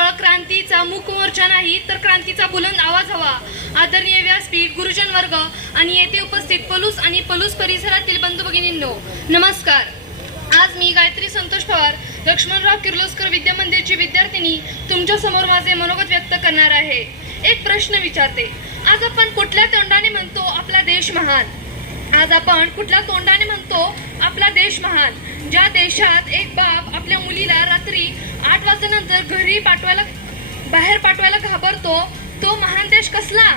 केवळ क्रांतीचा मूक मोर्चा नाही तर क्रांतीचा बुलंद आवाज हवा. आदरणीय व्यासपीठ, गुरुजन वर्ग आणि येथे उपस्थित पलूस आणि पलूस परिसरातील बंधू भगिनींनो, नमस्कार. आज मी गायत्री संतोष पवार, लक्ष्मणराव किर्लोस्कर विद्यामंदिरची विद्यार्थिनी तुमच्या समोर माझे मनोगत व्यक्त करणार आहे. एक प्रश्न विचारते. आज आपण कुठल्या तोंडाने म्हणतो आपला देश महान? आज आपण कुठल्या तोंडाने म्हणतो आपला देश महान? ज्या देशात एक बाप आपल्या मुलीला रात्री 8 वाजल्यानंतर घरी बाहेर पाठवायला घाबरतो, तो महान देश कसला?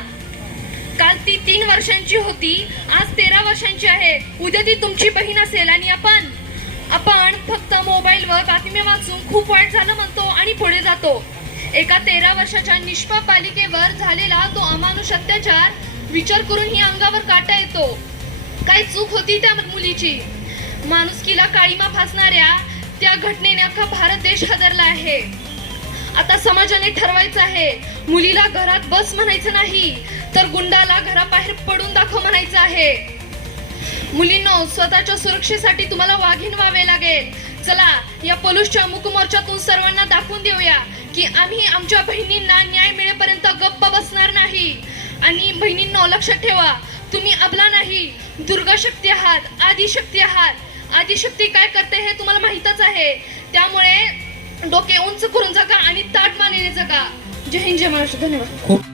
काल ती 3 वर्षांची होती, आज 13 वर्षांची आहे. उद्या ती तुमची बहीण असेल आणि आपण फक्त मोबाईलवर बातम्या वाचून खूप वाईट झालं म्हणतो आणि पुढे जातो. एका 13 वर्षाच्या निष्पाप बालिकेवर झालेला तो अमानुष अत्याचार विचार करून ही अंगावर काटा येतो. काय चूक होती त्या मुलीची? माणुसकीला काळीमा फासणाऱ्या त्या घटनेने अख्खा भारत देश हादरला आहे. आता समाजाने ठरवायचं आहे, मुलीला घरात बस म्हणायचं नाही तर गुंडाला घराबाहेर पडून दाखव म्हणायचं आहे. मुलींनो, स्वतःच्या सुरक्षेसाठी तुम्हाला वाघीण व्हावे लागेल. चला, या पलूसच्या मूकमोर्चातून सर्वांना दाखवून देऊया की आम्ही आमच्या बहिणींना न्याय मिळेपर्यंत गप्प बसणार नाही. आणि बहिणींनो, लक्षात ठेवा, तुम्ही अबला नाही, दुर्गा शक्ती आहात, आदिशक्ती आहात. आदिशक्ती काय करते हे तुम्हाला माहीतच आहे. त्यामुळे डोके उंच करून जगा आणि ताठ मानेने जगा. जय हिंद, जय महाराष्ट्र. धन्यवाद.